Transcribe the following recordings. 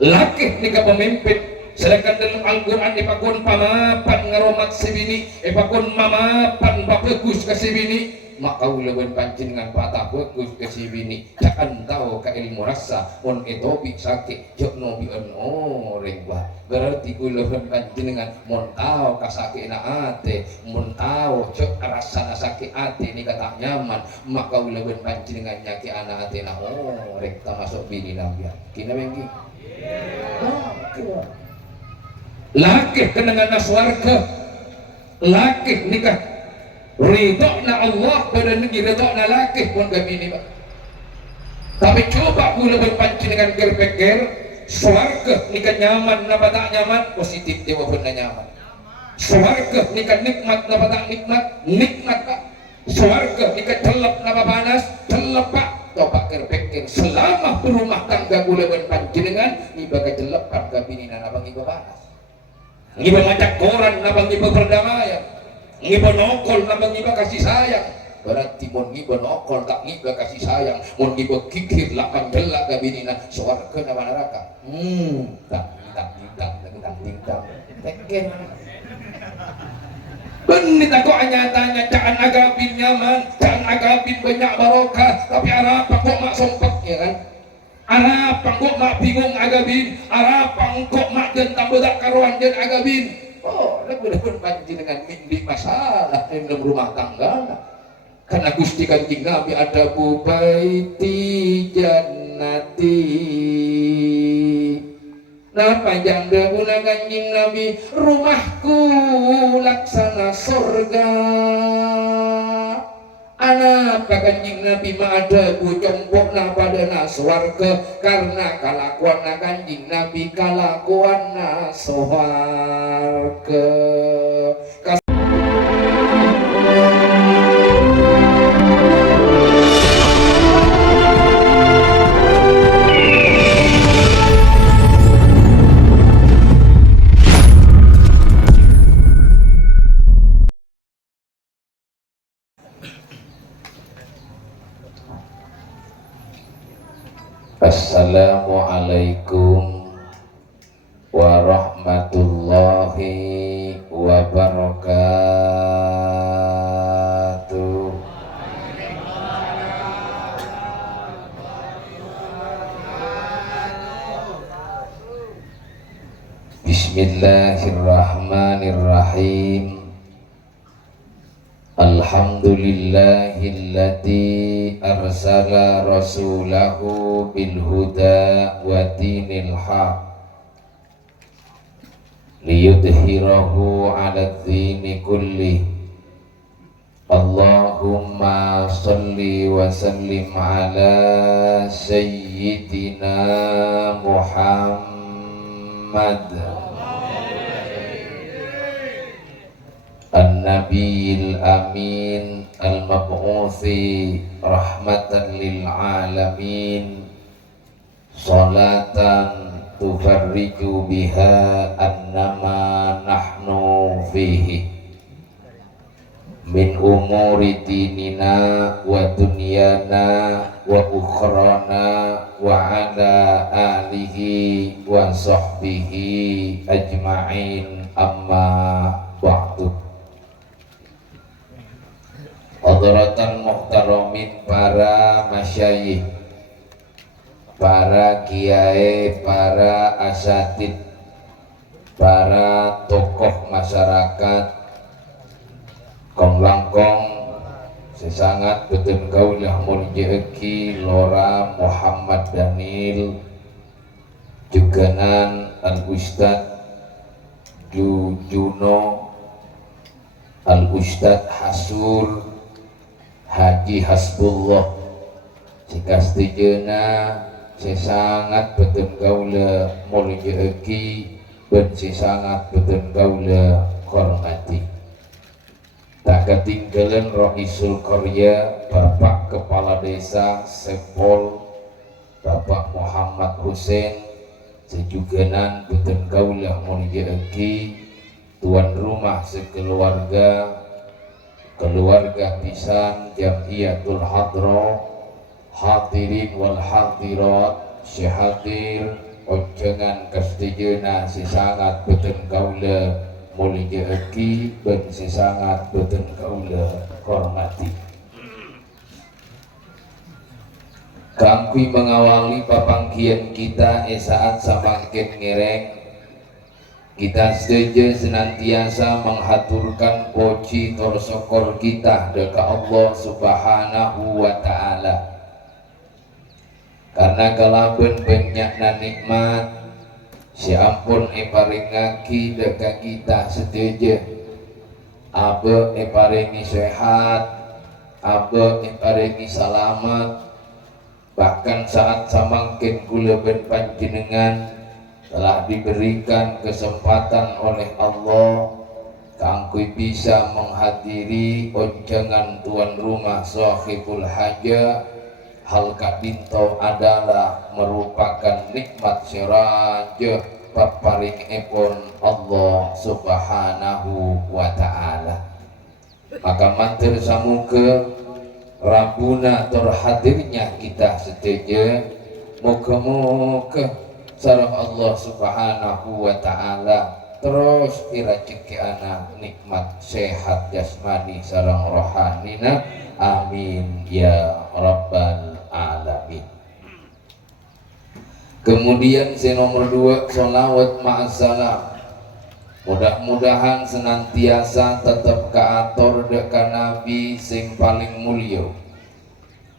Laki nika pemimpin, sedangkan dalam Al-Quran ipakun pamapan ngaromat si bini, ipakun mamapan bagus ke si bini, maka ulawan pancingan patah bagus ke si bini, jangan tahu ke ilmu rasa, mon etopik sakit, jok nobi orang bah, berarti ulawan pancingan mon tahu kasakit na ate, mon tahu jok rasa na sakit ate ni kata nyaman, maka ulawan pancingan nyaki anak ate na orang termasuk bini nabian, kina bengi. Laki kenangan swarga, laki nikah ridho na Allah pada negeri ridho na laki pun kami ini pak. Tapi coba gula berpancing dengan ger-ger swarga nikah nyaman napa tak nyaman, positif dia pun nyaman. Swarga nikah nikmat napa tak nikmat, nikmat pak. Swarga nikah celep napa panas, celep pak. Topak ger-ger selama berumah tangga gula berpancingan ibaga celepan kabini nana bang iba panas. Ngiba macak koran nabang ngiba perdamaian, ngiba nokol nabang ngiba kasih sayang. Berarti mon ngiba nokol tak ngiba kasih sayang, mon ngiba kikir lakan jelak kabinina swarga napa neraka. Tak tekken. Benit aku nyatanya jangan agapin nyaman, jangan agapin banyak barokah, tapi apa kok mak sompet ya kan? Arapang kok mak bingung agabin, arapang kok mak tentang bedak karuan dan agabin. Oh, lagu panci dengan mindi masalah dalam rumah tangga. Karena Gusti Kanjeng Nabi ada bubaiti jannati. Nah panjang dahulu Kanjeng Nabi rumahku laksana surga. Anak Kanjeng Nabi ada bujompok na pada naswarga karena kalakuan na Kanjeng Nabi kalakuan na swarga. Assalamualaikum warahmatullahi wabarakatuh. Bismillahirrahmanirrahim. Alhamdulillahilladzi arsala rasulahu bil huda wa dinil haq liyudhhirahu 'ala dzini kullih. Allahumma shalli wa sallim ala sayyidina Muhammad An-Nabiyil Amin Al-Mab'uthi Rahmatan lil Alamin, Salatan tufarriju biha annama nahnu fihi min umuri dinina wa dunyana wa ukhrana wa ala alihi wa sahbihi ajma'in, amma ba'du. Hadratan muhtaramin para masyayikh, para kiai, para asatid, para tokoh masyarakat, kong langkong sesangat betul kaulah muljaeki Lora Muhammad Daniel juganan Al-Ustad Juno, Al-Ustad Hasur Haji Hasbullah sikastijena sesangat betul kaula muljaeki ben sesangat betul kaula hormati. Tak ketinggalan Raisul Qarya Bapak Kepala Desa Sepol Bapak Muhammad Hussein sejuganan betul kaula muljaeki tuan rumah sekeluarga, keluarga pisan Jamiyatul Hadro, hadirin wal hadirat, syahadir, ojengan panjenengan kastijena si sangat beten kaula mulia eki ben si sangat beten kaula hormati. Kangkui mengawali papangkian kita saat samangkin ngereng kita setuju senantiasa menghaturkan puji syukur kita dekat Allah Subhanahu wa Ta'ala, karena kalaupun banyakna nikmat si ampun paringaki dekat kita setuju abe paringi sehat, abe paringi selamat, bahkan saat samangkin kula ben panjenengan telah diberikan kesempatan oleh Allah kangkui bisa menghadiri unjangan tuan rumah sahibul haja. Hal kadinto adalah merupakan nikmat siraja paparingipun Allah Subhanahu wa Ta'ala. Maka matur samuga Rabbuna terhadirnya kita setuju, moga-moga sareng Allah Subhanahu wa Ta'ala terus dirajeki anak nikmat sehat jasmani sareng rohanina, amin ya rabbal alamin. Kemudian nomor 2, sholawat ma'assalam. Mudah-mudahan senantiasa tetap kaatur dekat Nabi sing paling mulia,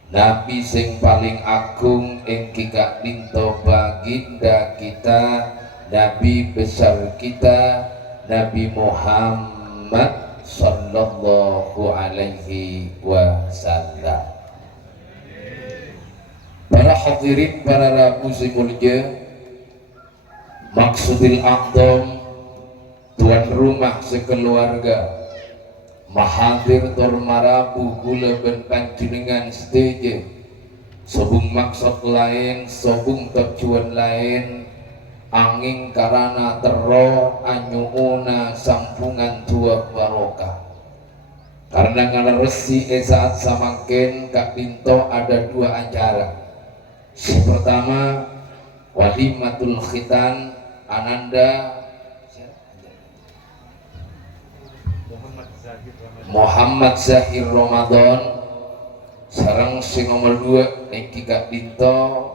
Nabi sing paling agung ing kikak dinto baginda kita, Nabi besar kita, Nabi Muhammad sallallahu alaihi wasallam. Para hadirin, para rabu simulja, maksudil aqdam, tuan rumah sekeluarga, mahadir tor marabu kula ben panjenengan setuju sobung maksud lain, sobung tujuan lain, angin karana tero anyuuna sampungan tua barokah. Karena ngalaresi saat samangkin kak pinto ada 2 acara. Si pertama walimatul khitan ananda Muhammad Zahir Ramadan, sareng sing nomor 2 niki kak dinto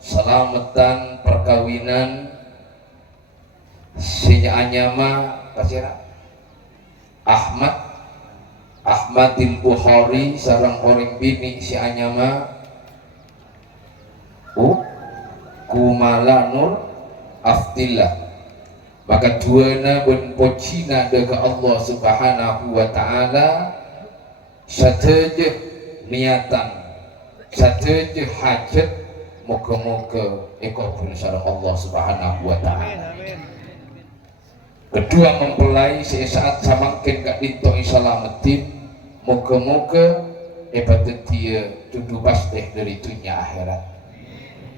selamatan perkawinan si anyama kasira Ahmadil Bukhari sareng orang bini si anyama Kumala Nur Afdillah. Maka duana ben pocina dekat Allah Subhanahu wa Ta'ala sateje niatan, sateje hajat, moga-moga ikabul sareng Allah Subhanahu wa Ta'ala. Kedua mempelai sesaat samangkin kak dinto isalametin, moga-moga dia dudu pastih dari dunia akhirat.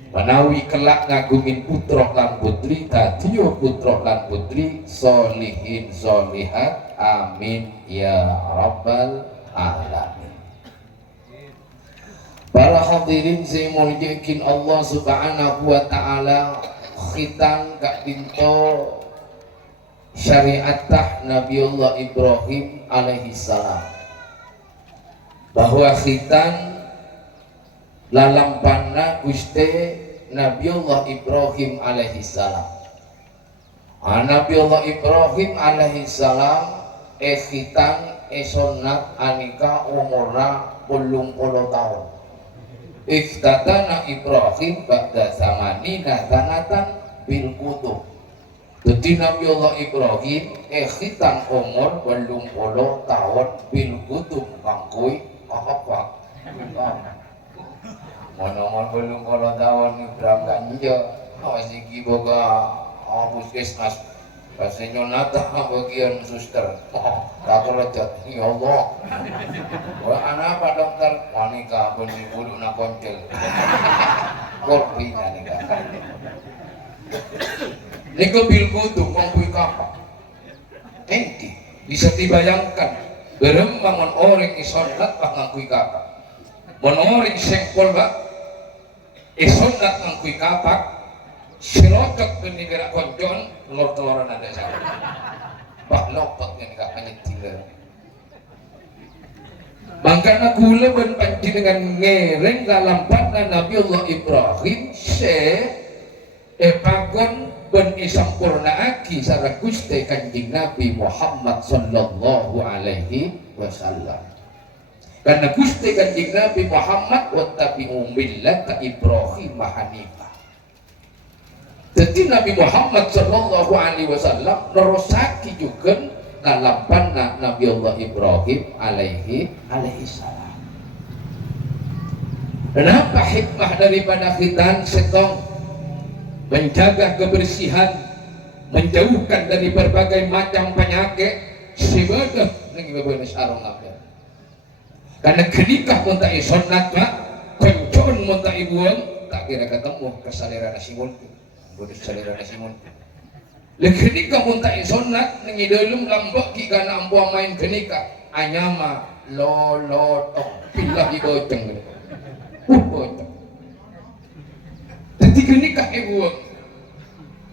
Menawi kelak ngagumin putra lan putri, tadiyo putra lan putri solihin solihat, amin ya rabbal alamin. Para hadirin saya muliakan Allah Subhanahu wa Ta'ala, khitan kak dinto syariatah Nabiullah Ibrahim alaihi salam, bahwa khitan lalampanna Gusti Nabiullah Ibrahim alaihi salam. Nabiullah Ibrahim alaihi salam khitan sunat anika umurna 80 tahun. Iftatana Ibrahim ba'da zamanina sanatan bil kutub. Jadi Nabiullah Ibrahim khitan umur 80 tahun bil kutub kangkui apa? Monomol belum kalau tahun Ibrahim ganja, sigi boga puskesmas, pasenyo nata bagian suster, tak lecet, ya Allah, wah anak apa dokter, wanita benih bulu nak koncel, korbinya nih kan, niko bilku tuh mengkui kapal, enti bisa dibayangkan, berembangan orang isonat pak mengkui kapal, monoring sengkol pak. Sunat ngangkui kapak Sirocok ini gerak koncon, telur-teluran ada saya. Pak lopot ini gak penyetil. Mangkana kula ben panjenengan ngereng dalam pada Nabi Allah Ibrahim pakon ben isampurnaaki sareng Gusti Kanjeng Nabi Muhammad sallallahu alaihi wasallam. Karena Gusti Kanjeng Nabi Muhammad wattabi'u millata Ibrahim hanifah. Jadi Nabi Muhammad sallallahu alaihi wasallam nerusaki juga dalam panah Nabi Allah Ibrahim alaihi salam. Kenapa hikmah daripada khitan setong menjaga kebersihan, menjauhkan dari berbagai macam penyakit sebagai nggih sarung apa. Karena kenikah mun tak sunat mak, koncon mun tak ibuan tak kira ketemu kesalera nasi multi. Boleh selera nasi multi. Le kenikah mun tak sunat nang idulum lambok ki kana ampuang main kenikah anyama lolotok pilih iboceng. Boceng. Jadi kenikah ibu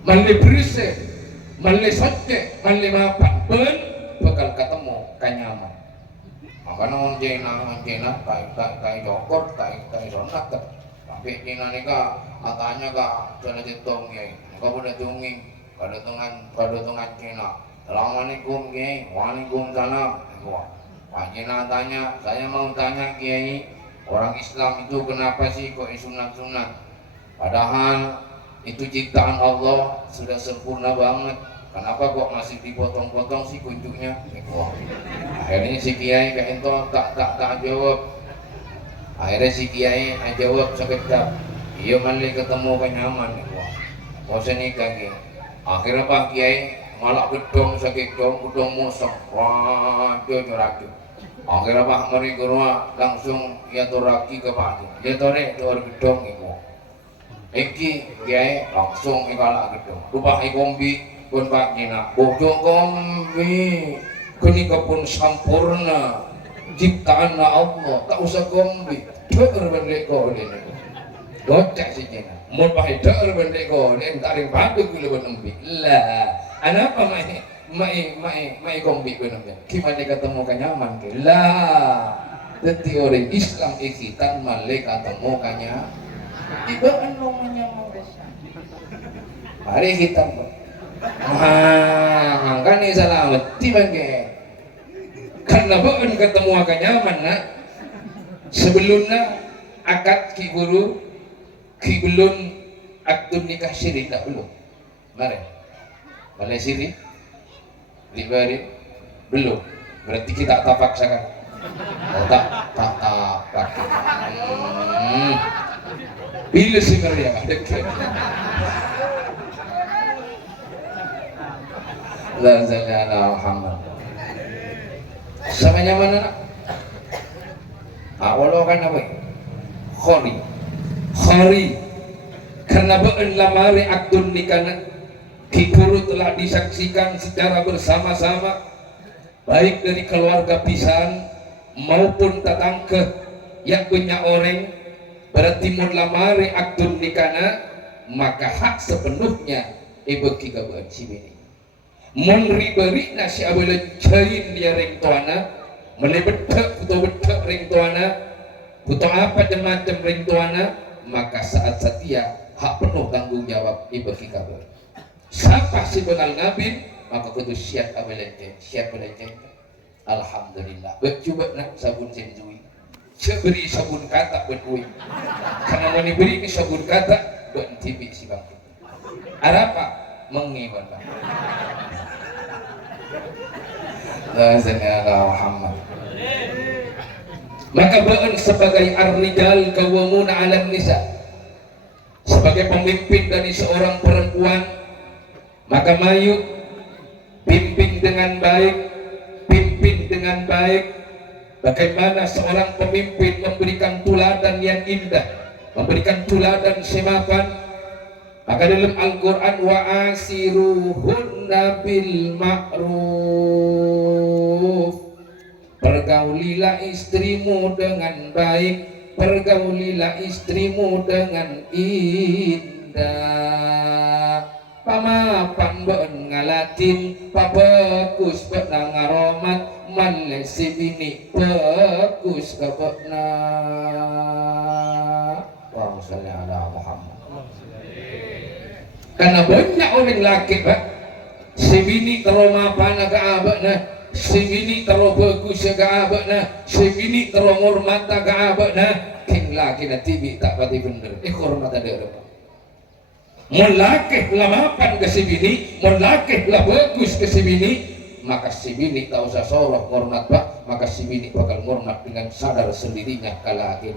malih bersih, malih socek, malih mapak ben bakal ketemu kanyama. Makanya orang Cina kai jokor, kai sonat tapi Cina ni matanya jalan jitong ye, kau boleh tunging, kadutungan Cina. Assalamualaikum kiai, waalaikumsalam. Pak Cina tanya, saya mau tanya kiai, orang Islam itu kenapa sih kok sunat-sunat? Padahal itu ciptaan Allah sudah sempurna banget. Kenapa kok masih dipotong-potong sih kunjungnya? Akhirnya si kiai kayak itu tak jawab. Akhirnya si kiai jawab sekejap. Iya malih ketemu kenyaman. Bosan nih kaki. Akhirnya Pak Kiai malah gedong sekejap, gedong musang. Wah, dia nyuraki. Akhirnya Pak Mari Gurwa langsung ya turaki ke Pak. Ya tore tur gedong iku. Iki Kiai langsung ikalak gedong. Rupah ikombi pun Pak Nina. Bojo kombi. Kenika pun sampurna. Ciptaan Allah tak usah kombi. Bener bendek kau ini. Gocek si Cina. Mun pakai bener bendek kau ini taring batu gula benembi. Lah, anapa mai kombi benembi. Gimana ketemu kenyaman ke? Lah, teori Islam ikitan malek ketemu kanya. Iba namanya mabesa. Mari hitam. Kan ini selamat tibangke. Karena beun ketemu kenyaman nak. Sebelumnya akad ki guru ki belum akad nikah siri tak belum. Mari. Boleh siri? Libari belum. Berarti kita tak paksakan. Oh, tak. Bila sebenarnya ada ke? La zalala Muhammad. Sama nyaman nak? Walau kan apa? Khari. Karena beun lamari akdun nikah kiburu telah disaksikan secara bersama-sama baik dari keluarga pisan maupun tetangga yang punya orang. Berarti mun lamari akdun nikah maka hak sepenuhnya ibu kita buat si bini. Mun riberi nasi abelen cain dia ring tuana. Melebedek atau bedek ring tuana, butuh apa macam ring tuana, maka saat setia hak penuh tanggung jawab ibu kita. Siapa si bengal Nabi, maka kudu siap abelente, siap abelente. Alhamdulillah. Coba nak sabun senzui, beri sabun kata benui. Karena mau diberi ini sabun kata, buat tibi si bang. Apa? Mengiwan bang. La zalala Muhammad. Maka beun sebagai ar-rijal qawwamuna 'alan nisa, sebagai pemimpin dari seorang perempuan, maka mayu pimpin dengan baik. Bagaimana seorang pemimpin memberikan tuladan yang indah, memberikan tuladan semapan. Maka dalam Al-Quran wa asiruhunna bil ma'ruf, pergaulilah istrimu dengan baik, pergaulilah istrimu dengan indah. indah pamapan beun ngalatin pabekus beuna ngaromat maneh si bini bekus ka beuna. Wa sholli ala Muhammad. Karena banyak orang laki pak si bini terlalu mapan ke abakna, si bini terlalu bagus ke abakna, si bini terlalu hormat ke abakna, king laki na tibi tak pati bener hormat ada apa. Mun laki lah mapan ke si bini, mun laki lah bagus ke si bini, maka si bini tak usah sorok hormat pak, maka si bini bakal hormat dengan sadar sendirinya ke laki.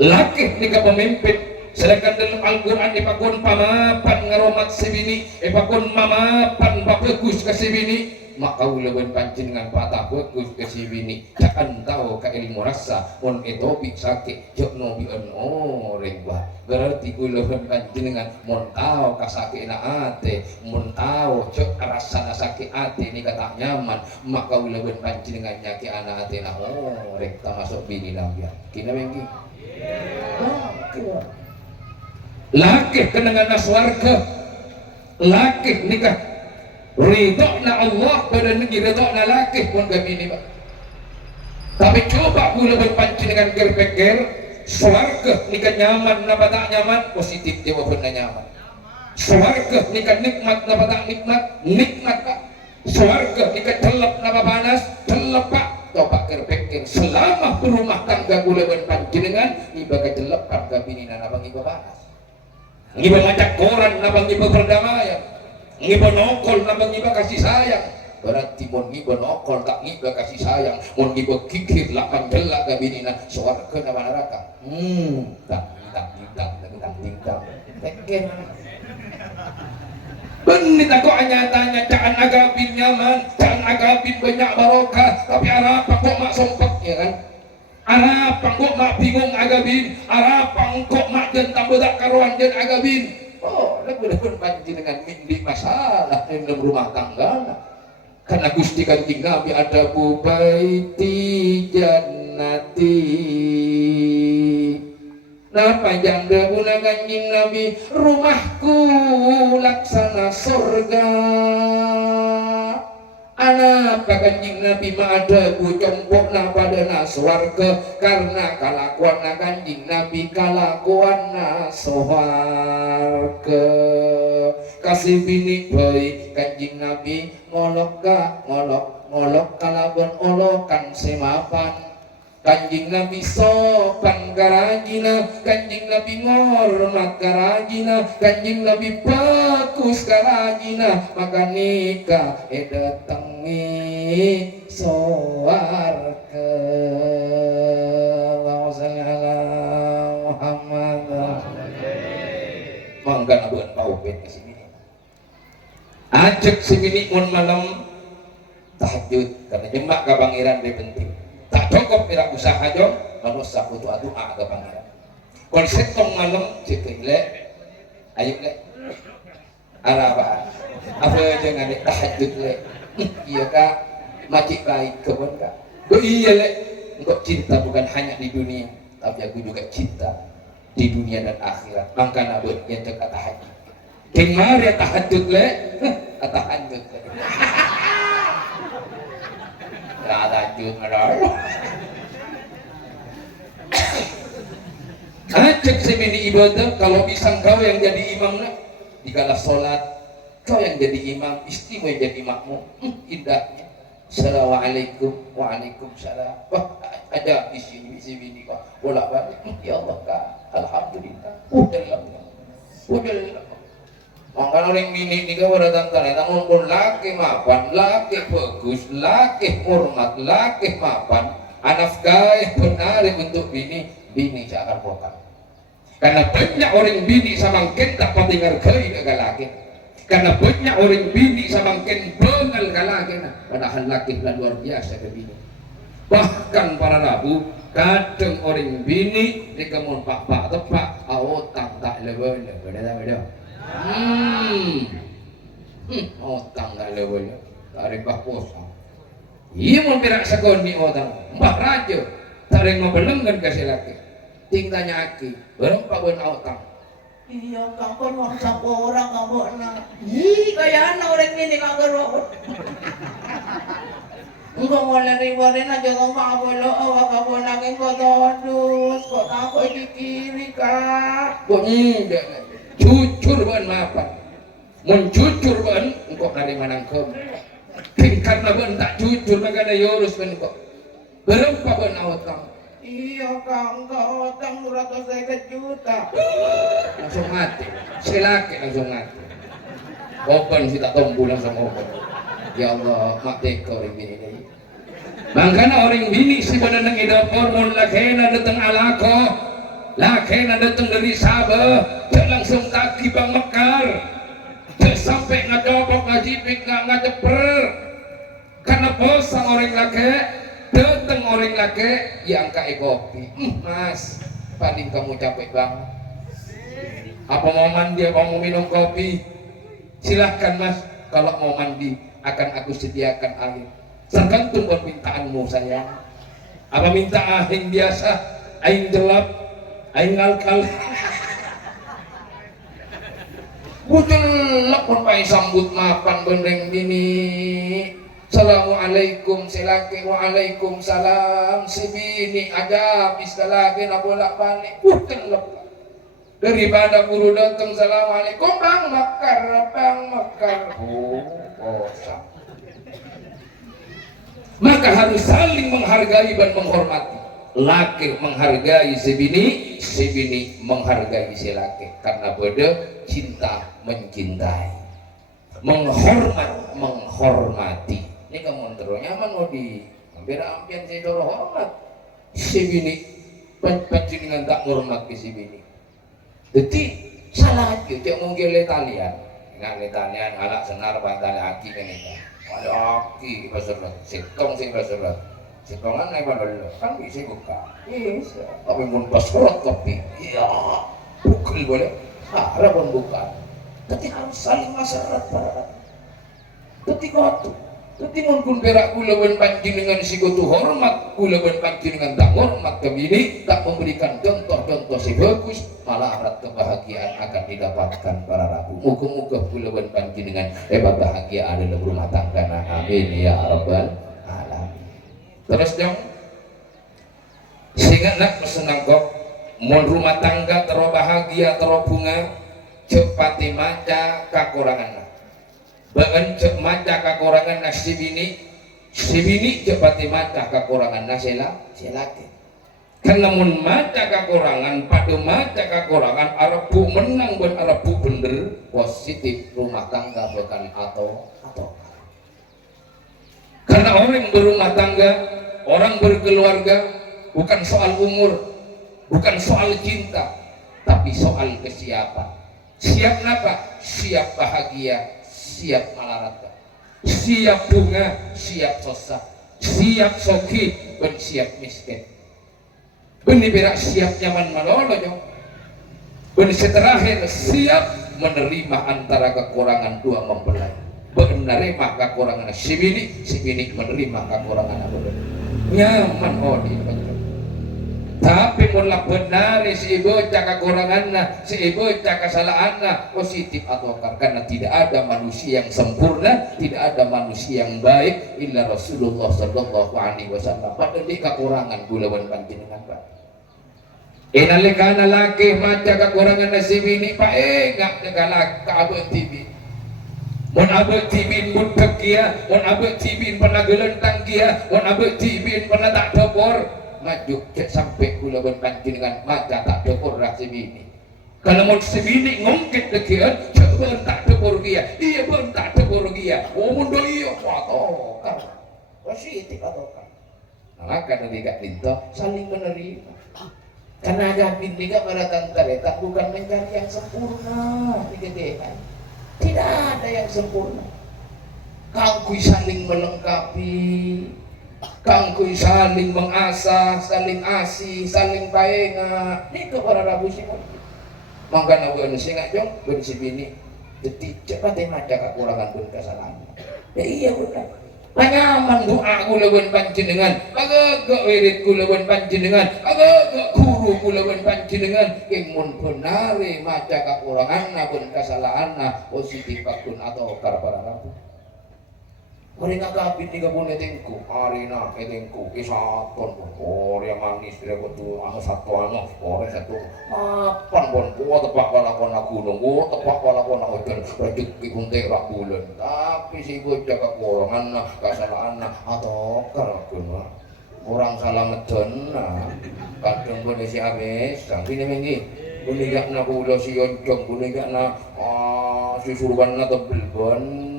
Laki ni pemimpin, sedangkan dalam Al-Quran ipakun pamapan ngaromat si bini, ipakun mamapan bagus ke si bini, maka ulawan pancingan patah bagus ke si bini, jangan tahu ke ilmu rasa, on etopik sakit, jok nobi orang bah, berarti ulawan pancingan, mon tahu kasakit na ate, mon tahu jok rasa na sakit ate ni kata nyaman, maka ulawan pancingan nyaki anak ate na orang termasuk bini nabiya, kina bengi. Laki kenangan swarga, laki nikah ridho na Allah pada negeri ridho na laki pun kami ini pak. Tapi coba pula berpancing dengan gerpeker swarga nikah nyaman napa tak nyaman, positif jawabannya nyaman. Swarga nikah nikmat napa tak nikmat, nikmat pak. Swarga nikah celep napa panas, celep pak. Coba gerpeker selama berumah tangga gula berpancingan iba kecelepan kabini nana bang iba panas. Ngiba ngajak koran nabang ngiba perdamaian, ngiba nokol nabang ngiba kasih sayang. Berarti mon ngiba nokol tak ngiba kasih sayang, mon ngiba kikir lapan jelak kabinina swarga nama neraka. Tang. Teken. Benit aku nyatanya jangan agapin nyaman, jangan agapin banyak barokah, tapi arapang kok mak sompek ya kan? Arapang kok mak bingung agapin, arapang kok mak jentang bedak karuan jen agapin. Oh, lagu-lagu panci dengan mindi masalah dalam rumah tangga. Karena Gusti Kanjeng Nabi ada bubaiti jannati. Nah panjang dahuna Kanjeng Nabi rumahku laksana surga. Anak Kanjeng Nabi ada ku jompok na pada na swarga karena kalakuan na Kanjeng Nabi kalakuan na swarga. Kasih bini baik Kanjeng Nabi ngolok kalaban olokan semapan. Kanjeng Nabi sopan karajina, Kanjeng Nabi ngormat karajina, Kanjeng Nabi bagus karajina, maka nikah datangi swarga. Allahumma shalli ala Muhammad. Mangga nabuan paupet ke sini. Ajak si bini mun malam tahajud karena jembak ka pangeran be penting. Tak cukup tidak usaha jom, manusia butuh doa ke pangeran. Kalau setong malam cekik le, ayo le, arabaan, apa jangan le tahajud le, iya kak, macik baik kebun kak. Oh iya le, engkau cinta bukan hanya di dunia, tapi aku juga cinta di dunia dan akhirat. Maka nabut yang cekak tahajud. Kemar ya tahajud le, tahajud le. Tahajud ngadar. Ajak semini ibadah kalau bisa kau yang jadi imamnya dikala sholat kau yang jadi imam istimewa yang jadi makmum indahnya. Assalamualaikum waalaikumsalam. Wah ada di sini kok bolak balik ya Allah kak alhamdulillah udah makanya orang bini ni kau datang tanah pun laki mapan laki bagus laki hormat laki mapan anak gaya benar untuk bini seakan bukan. Karena banyak orang bini samangkin tak pati ngargai ke laki. Karena banyak orang bini samangkin bengal ke laki. Padahal laki luar biasa ke bini. Bahkan para rabu kadang orang bini di kemun pak tepak awotang tak level beda. Otang tak level tarik bah posong. Iya mau berak sekoni otang mbah raja tarik ngobelengan kasih laki. Ting tanya aki, berapa ben otang? Iya, kampun wong sapora kabokna. Ih, kaya ana urang ini kagero. Engko mulai riwari na jago mabolo awak kabon nanging kododus kok tako di kiri kak. Kok jujur ban mapan. Mun jujur ban engko narima nangkem. Karena ban tak jujur magana yorus ban kok. Berapa ban utang? Iya kang, kau utang 250 juta. Langsung mati. Silake langsung mati. Open sih tak tombu langsung open. Ya Allah, mak teko ring bini. Mangkana orang bini si bener nang idapor mun lakena dateng alako. Lakena dateng dari Sabah, cek langsung kaki bang mekar. Cek sampai ngadobok ngajipik ngadeper. Karena bosa orang laki, dateng orang laki yang kai kopi. Mas, paling kamu capek banget. Apa mau mandi, apa mau minum kopi? Silahkan mas, kalau mau mandi akan aku sediakan air. Tergantung permintaanmu sayang. Apa minta aing biasa, aing gelap, aing alkal. Bujelek pun pai sambut mapan bendeng bini. Assalamualaikum silaki waalaikumsalam si bini aja bisa lagi nak bolak balik. Bujelek. Daripada guru datang assalamualaikum bang makar. Oh, bosan. Maka harus saling menghargai dan menghormati. Laki menghargai si bini menghargai si laki. Karena beda cinta mencintai, menghormati. Ini kamu terus nyaman mau di hampir si doro hormat si bini, pancingan tak hormat ke si bini. Jadi salah aja, cek mungkin Italian, nggak Italian, alak senar bantal aki kan itu. Ada aki berseret, sitong sih berseret, sitongan naik bandel, kan bisa buka, bisa. Tapi mun pas surat kopi, iya, pukul boleh, harap pun buka. Tapi harus saling masyarakat para. Tapi kau tapi mun berak kula ben panjenengan sigotu hormat, kula ben panjenengan tak hormat ke bini, tak memberikan contoh-contoh si bagus, malah arat kebahagiaan akan didapatkan para rabu. Muga-muga kula ben panjenengan bahagia ada dalam rumah tangga. Amin ya rabbal alamin. Terus dong, sehingga nak pesenang kok, mun rumah tangga tero bahagia tero bunga, cepati maca kakurangan. Bahkan cek maca kakurangan nas si bini cepati maca kakurangan nas laki. Karena mun maca kakurangan, pada maca kakurangan arabu menang dan arabu bener positif rumah tangga bukan atau. Karena orang berumah tangga, orang berkeluarga bukan soal umur, bukan soal cinta, tapi soal kesiapan. Siap apa? Siap bahagia, siap malarata, siap bunga, siap sosa, siap soki, dan siap miskin. Benih berak siap nyaman malolo jo. Benih terakhir siap menerima antara kekurangan dua mempelai. Menerima kekurangan si bini menerima kekurangan abu. Nyaman odi. Tapi mulai benar si ibu cakap kekurangannya, si ibu cakap kesalahannya positif atau karena tidak ada manusia yang sempurna, tidak ada manusia yang baik illa Rasulullah sallallahu alaihi wasallam. Padahal di kekurangan gulawan panjenengan Pak. Nalikana laki maca kekurangan si bini Pak enggak degalak ka abeu tibi. Mun abeu tibin mun kekia, mun abeu tibin pernah gelentang kia, mun abeu tibin pernah tak dopor. Maju cek sampai kula ben panjenengan maca tak depur rak si bini. Kalau mau si bini ngongkit dekian, cek ben tak depur dia. Iya ben tak depur dia. Oh mundo iya atokar. Positif atokar. Maka dari gak pinto saling menerima. Karena agak bini gak pada tantareta bukan mencari yang sempurna digedekan. Tidak ada yang sempurna. Kangkui saling melengkapi. Kangkui saling mengasah, saling asih, saling paenga. Itu para rabu sih. Mangga nabu anu sing ngajong ben si bini detik cepat maca kekurangan pun kesalahan. Ya iya benar. Panyaman doa kula lawan panjenengan, agak wirid kula lawan panjenengan, agak guru kula lawan panjenengan. Mun benare maca kakuranganna pun kesalahanna positif pakun atau karpararapu. Mereka kabin tiga pun etengku, arina etengku, kisaton, yang manis dia betul, satu satu, mapan pun, tepak walakon aku nunggu, tepak walakon aku dan rezeki pun terak bulan, tapi si bocah kekurangan, kesalahan, atau karakun, orang salah medon, kadang pun si habis, sampai ni mengi, boleh gak nak ulo si oncom, boleh gak nak si surban atau belbon.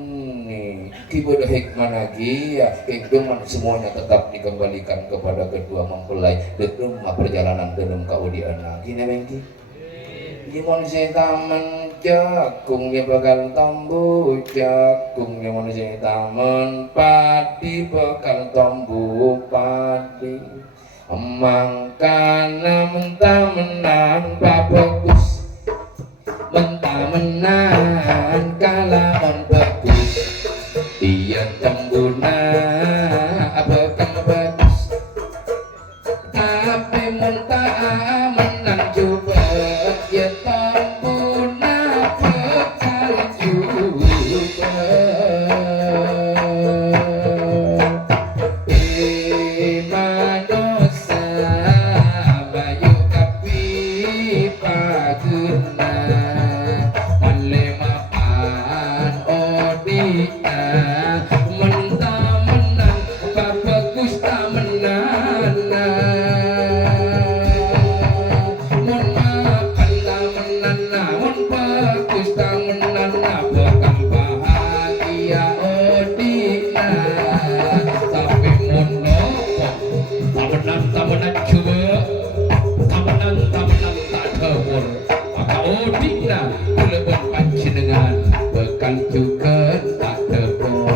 Ibadah hikmah lagi ya, hikmah semuanya tetap dikembalikan kepada kedua mempelai dalam perjalanan dalam kaudian lagi nih bengki. Gimana sih taman jagungnya bakal tumbuh, jagungnya mana sih taman padi bakal tumbuh padi. Mangkana mentah-menan bagus, mentah-menan kalaman bagus. Iya tembuna bakal bagus, tapi muntah menang juga. Ya tembuna bakal juga. Manusia bayu kapi paguna melemahan odina. Juga tak tebur.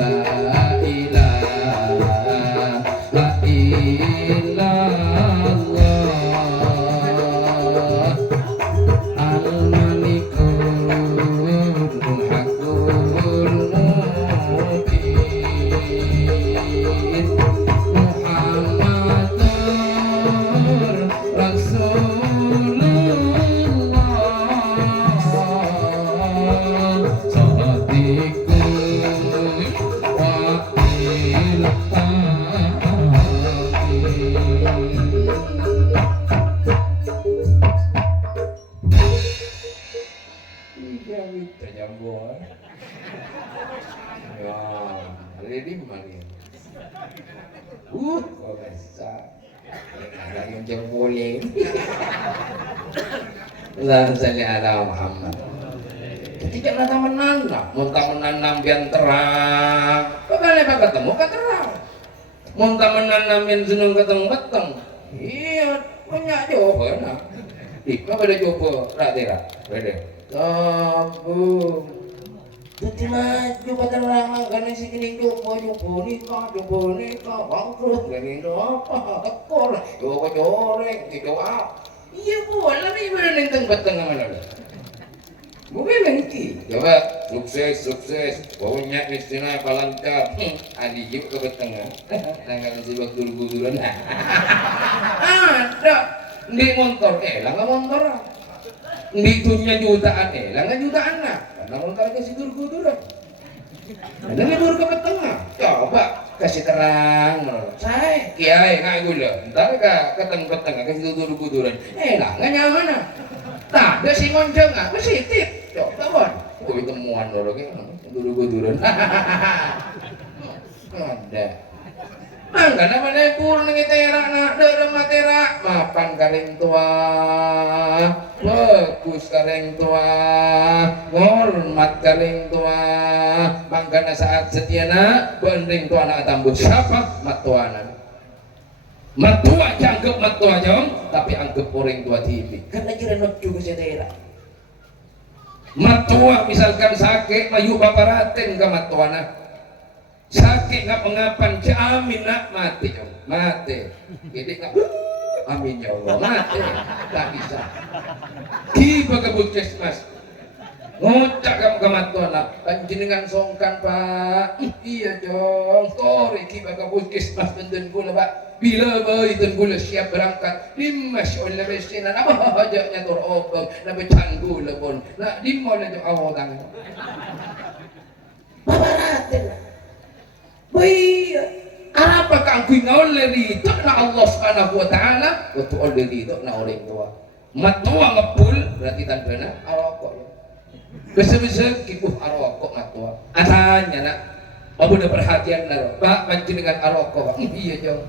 La ilaha illallah al-malikul haqqul mubin Muhammadur Rasulullah. Kok bisa? Ada yang jempolin. Allahumma shalli ala Muhammad. Ketika nata menanam, muntah menanam yang terang. Bagaimana ketemu kan terang. Muntah menanam yang senang ketemu beteng. Iya, banyak jawaban. Ika pada coba, tak beda. Tabung. Jadi maju pada ramah karena si kini coba nikah, bangkrut, gini apa, tekor, coba coreng, gitu apa? Iya boleh nih berenteng beteng mana dah? Mungkin nanti, coba sukses, pokoknya istilah palancar, adi yuk ke betengah, tanggal si waktu dulu ada di motor, lah nggak motor, di dunia jutaan, lah nggak jutaan lah. Namun kalau kasih dur-duran, ada dur ke tengah, coba kasih terang, saya kiai nggak gula, ntar ke tengah kasih dur-duran, lah nggak nyaman, tak ada si ngonceng nggak positif, coba kan, gue temuan orang ini dur-duran, ada. Mangga namanya pur nengi terak nak derem terak mapan karing tua bagus karing tua hormat karing tua mangga saat setiana banding tua nak tambut siapa mat tua cangkep mat tua jong tapi anggap orang tua TV karena kira not juga saya terak mat tua misalkan sakit mayu paparaten ke mat tua sakit nggak pengapan jamin nak mati jadi nggak amin ya Allah mati tak bisa tiba ke puskesmas Ngucak kamu kematuan panjenengan songkan Pak. Iya jong, tore ki baka puskesmas tenten kula Pak. Bila bayi ten kula siap berangkat, dimas oleh besinan apa hajaknya tor obeng, na becan kula pun. Nak dimol itu awang. Babaraten. Bayi apa kang oleh ridho na Allah Subhanahu wa taala, waktu oleh ridho na orang tua. Matua ngepul berarti tandana arokok. Besar-besar kipuh arokok matua. Atanya nak, abu udah perhatian naro. Pak panjenengan arokok. Iya jauh.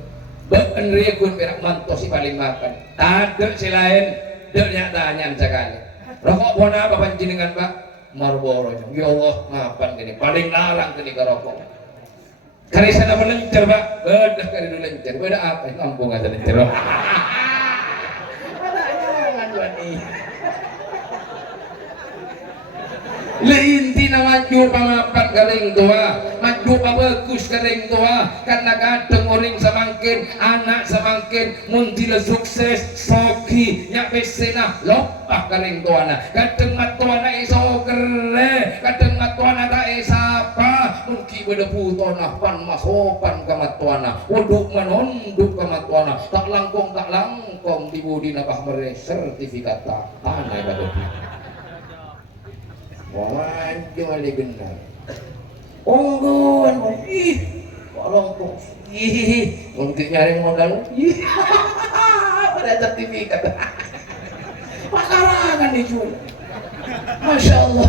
Bahan rekun berak mantos si paling makan. Tadek si lain, dek nyatanya sekali. Rokok pun apa panjenengan Pak? Marlboro. Ya Allah, ngapan gini. Paling larang gini ke rokok. Kali sana melencer Pak. Bedah kali dulu lencer. Beda apa? Ngampung aja lencer. Leinti na maju pamapat garing tua, maju bagus garing tua, karena kadang orang semangkin, anak semangkin, muntila sukses, soki, nyape sena, lopah garing tua na, kadang matua na iso kere, kadang matua na tak isapa, mungkin beda puto na pan masopan kamatua na, uduk menunduk kamatua na, tak langkong di budi na bahmere sertifikat tanah pada. Wajar wali benar. Onggon, tolong tuh, untuk nyari modal, pada sertifikat, pakarangan dijual. Masya Allah.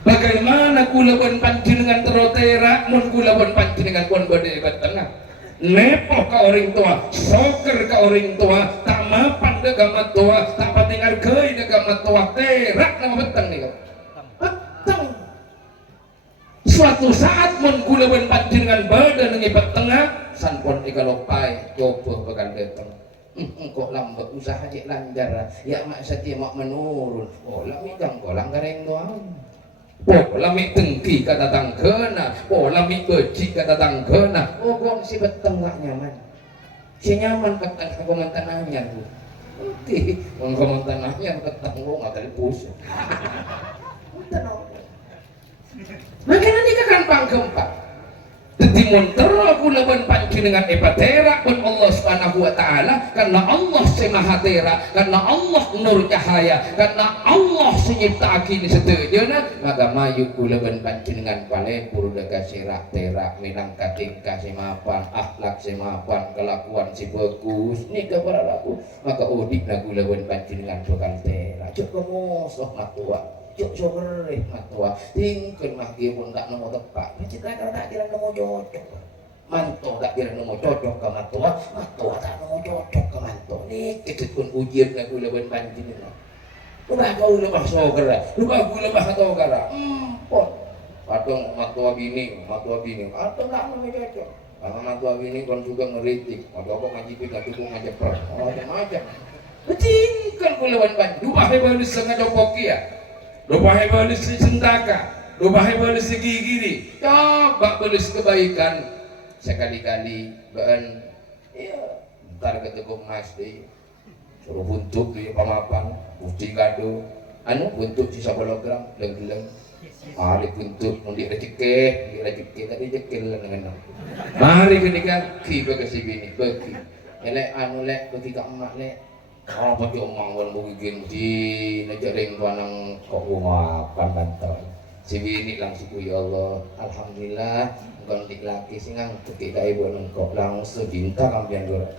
Bagaimana kulaban panjenengan terotera, mun kulaban panjenengan pun berdiri tengah. Nepoh ke orang tua, soker ke orang tua, tak mapan degama tua, tak patingar kei degama tua, terak nama beteng nih kau. Suatu saat mun kula ben panjenengan badan ngibat tengah sanpon ikalopai coba bakal datang kok lambat usaha cek lancar ya mak saja mak menurun oh lami kang kolang gareng doang oh lami tengki kata tanggena oh lami beci kata tanggena oh kok si beteng gak nyaman si nyaman kata komentananya tuh oke komentananya ketang lo gak kali pusing makanya ini kan panggempa jadi muntera kula ben panjenengan epatera pun Allah Subhanahu wa taala karena Allah semahatera karena Allah nur cahaya karena Allah senyiptaki ni sedejana maka mayu kula ben panjenengan palepur deka sirak terak minang katingkah mapan akhlak mapan kelakuan si bagus ni kabar aku maka udik na kula ben panjenengan bakal tera cukup musuh matua cuk sobereh matua tingkeun mah kieu pun tak nemu tepak cita kalau tak kira nemu cocok manto tak kira nemu cocok ke matua matua tak nemu cocok ke manto nih kecut ujian ka kula ben panjenengan ubah kau lebah sogera ubah kau lebah sogera pon patung matua bini atau tak nemu cocok karena matua bini kon juga ngeritik atau kok ngaji pika cukup ngajeper macam-macam betingkan kula ben panjenengan ubah hebat sengaja pokia lupa hebalis si sentaka, lupa hebalis si gigi, coba balis kebaikan sekali-kali, bahan, iya, ntar ketekuk mas deh, suruh buntuk di pamapan, bukti kado, anu buntuk sisa kilogram, leng-leng, mari buntuk, nanti rezeki tadi jekil dengan mari ketika kiba kasih bini, bagi, elek anu lek, bagi kak emak lek. Oh, pati omong wala mo giginti najaring tuanang kumapan bantal. Si bini lang si Kuya Allah. Alhamdulillah, bukan dik laki singang ketika ibu nengkok langsung cinta kampian dora.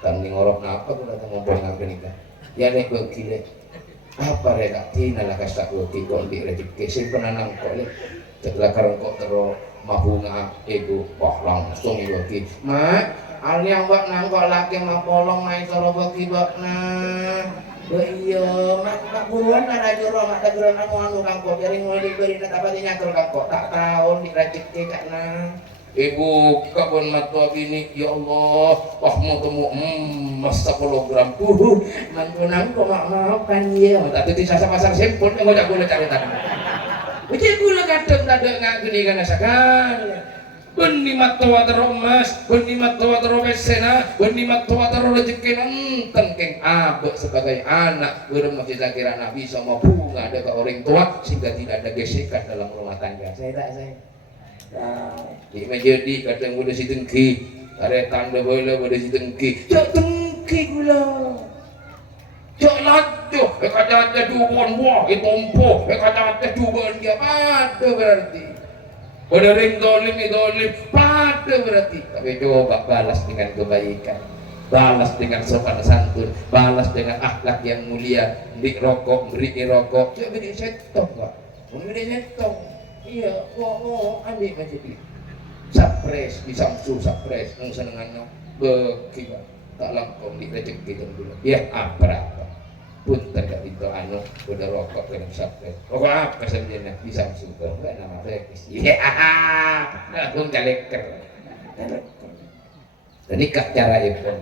Kan ngorok napa ko datang ngobrol ngambil nikah. Ya nek ko kile. Apa rek tina lah kasak ko kiko di rezeki si penanang kok le. Setelah karang kok tero mahunga ego wah langsung ibu ki. Mak Ali yang buat nangkok laki mapolong main soro bagi bakna. Iya, mak buruan ada jero mak ada geron anu kangkok jadi mulai diberi nak apa nyakel kangkok tak tahun dirajik karena ibu kabun matua bini ya Allah wah mau temu masa kilogram mantu nangkok mak maafkan ya tapi di sasa pasar simpul yang gak boleh cari tanah. Uji gula kadang tak ada ngak gini kan sekali. Beni matawa taro emas, beni matawa taro besena, beni matawa taro rezeki enten keng abe sebagai anak belum masih kira Nabi sama bunga ada ke orang tua sehingga tidak ada gesekan dalam rumah tangga. Saya tak saya. Di menjadi kadang udah si tengki, ada tanda bola udah si tengki, cak tengki gula, cak lajo, kata jubuan buah, itompo, kata jubuan dia ada berarti. Pada ring dolim, pada berarti. Tapi coba balas dengan kebaikan, balas dengan sopan santun, balas dengan akhlak yang mulia. Beri rokok, beri rokok. Coba beri setong kok, beri setong. Iya, ambil aja dia. Sapres, disamsu sapres, nang senengannya begitu. Tak langsung di rezeki dulu. Ya apa? Pun tidak itu udah rokok dengan sapres. Rokok apa sebenarnya bisa suka enggak nama saya ya langsung caleker jadi kak cara itu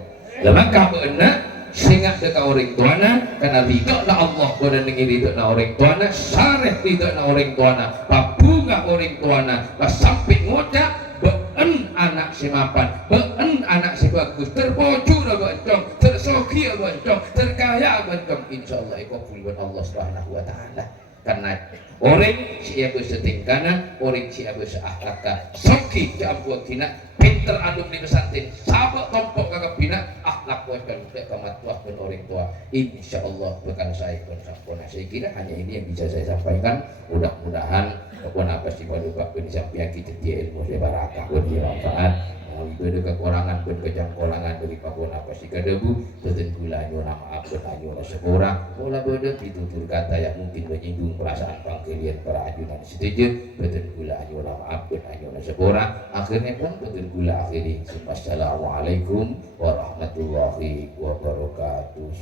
lemaka beuna singa deka orang tuana karena ridho na Allah pada ngiri ridho na orang tuana sareh ridho na orang tuana babunga orang tuana pas sampai ngocak beun anak si mapan, beun anak si bagus, terbojur bencong, tersoki bencong, terkaya bencong. Insyaallah kabul Allah Subhanahu wa taala. Karena orang siapa setingkanan, orang siapa seakhlakkan, soki jambu kina, pinter adum di pesantren, sabak tompok kagak bina, akhlak wajan tidak kematuah dan orang tua. Insyaallah bukan saya pun sampurna. Saya kira hanya ini yang bisa saya sampaikan. Mudah-mudahan apapun apa sih pada bapak disampaikan kita dia ilmu saya barakah, dia manfaat. Ibadah kekurangan pun kejangkolangan dari apapun apa sih kedebu tertentulah nyona maaf nyona sekurang pola bodoh ditutur kata yang mungkin menyinggung perasaan pangkalian para ajudan setuju tertentulah nyona maaf nyona sekurang akhirnya pun tertentulah akhiri. Assalamualaikum warahmatullahi wabarakatuh.